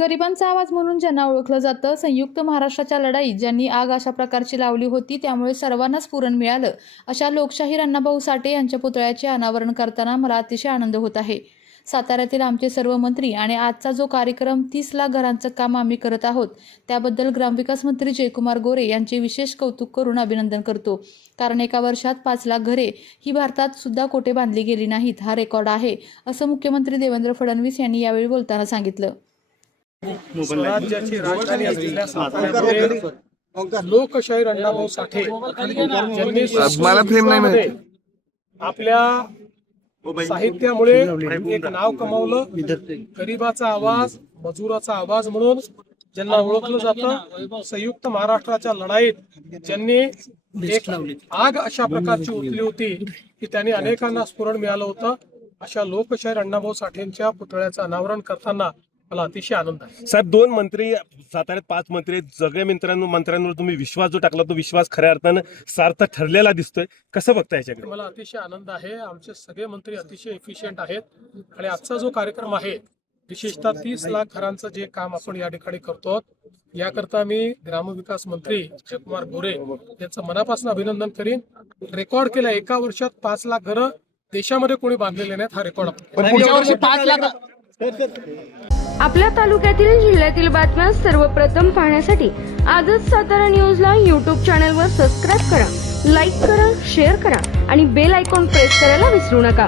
गरिबांचा आवाज म्हणून ज्यांना ओळखलं जातं, संयुक्त महाराष्ट्राच्या लढाईत ज्यांनी आग अशा प्रकारची लावली होती, त्यामुळे सर्वांनाच स्फुरण मिळालं, अशा लोकशाहीर अण्णाभाऊ साठे यांच्या पुतळ्याचे अनावरण करताना मला अतिशय आनंद होत आहे. साताऱ्यातील आमचे सर्व मंत्री आणि आजचा जो कार्यक्रम 30 लाख घरांचं काम आम्ही करत आहोत, त्याबद्दल ग्रामविकास मंत्री जयकुमार गोरे यांचे विशेष कौतुक करून अभिनंदन करतो. कारण एका वर्षात 5 लाख घरे ही भारतात सुद्धा कोठे बांधली गेली नाहीत, हा रेकॉर्ड आहे, असं मुख्यमंत्री देवेंद्र फडणवीस यांनी यावेळी बोलताना सांगितलं. स्वराज्याची राजधानी असलेल्या साताऱ्यामध्ये लोकशाहीर अण्णाभाऊ साठे यांनी आपल्या साहित्यामुळे एक नाव कमावलं. गरिबाचा आवाज, मजुराचा आवाज म्हणून ज्यांना ओळखलं जातं, संयुक्त महाराष्ट्राच्या लढाईत ज्यांनी एक आग अशा प्रकारची उठली होती की त्यांनी अनेकांना स्फुरण मिळालं होतं. अशा लोकशाहीर अण्णाभाऊ साठेंच्या पुतळ्याचं अनावरण करताना मला अतिशय आनंद आहे. साहेब, 2 मंत्री साताऱ्यात, 5 मंत्री, सगळ्या मंत्र्यांवर तुम्ही विश्वास जो टाकला तो विश्वास खऱ्या अर्थानं सार्थ ठरलेला दिसतोय. कसं बघता याच्याकडे? मला अतिशय आनंद आहे. आमचे सगळे मंत्री अतिशय एफिशियंट आहेत आणि आजचा जो कार्यक्रम आहे, विशेषतः 30 लाख घरांचं जे काम आपण या ठिकाणी करतो, याकरता मी ग्रामविकास मंत्री जयकुमार गोरे यांचं मनापासून अभिनंदन करीन. रेकॉर्ड केला, एका वर्षात 5 लाख घरं देशामध्ये कोणी बांधलेले नाहीत, हा रेकॉर्ड. पुढच्या वर्षी 5 लाख. आपल्या तालुक्यातील जिल्ह्यातील बातम्या सर्वप्रथम पाहण्यासाठी आजच सातारा न्यूजला YouTube चॅनलवर सबस्क्राईब करा, लाईक करा, शेअर करा आणि बेल आयकॉन प्रेस करायला विसरू नका.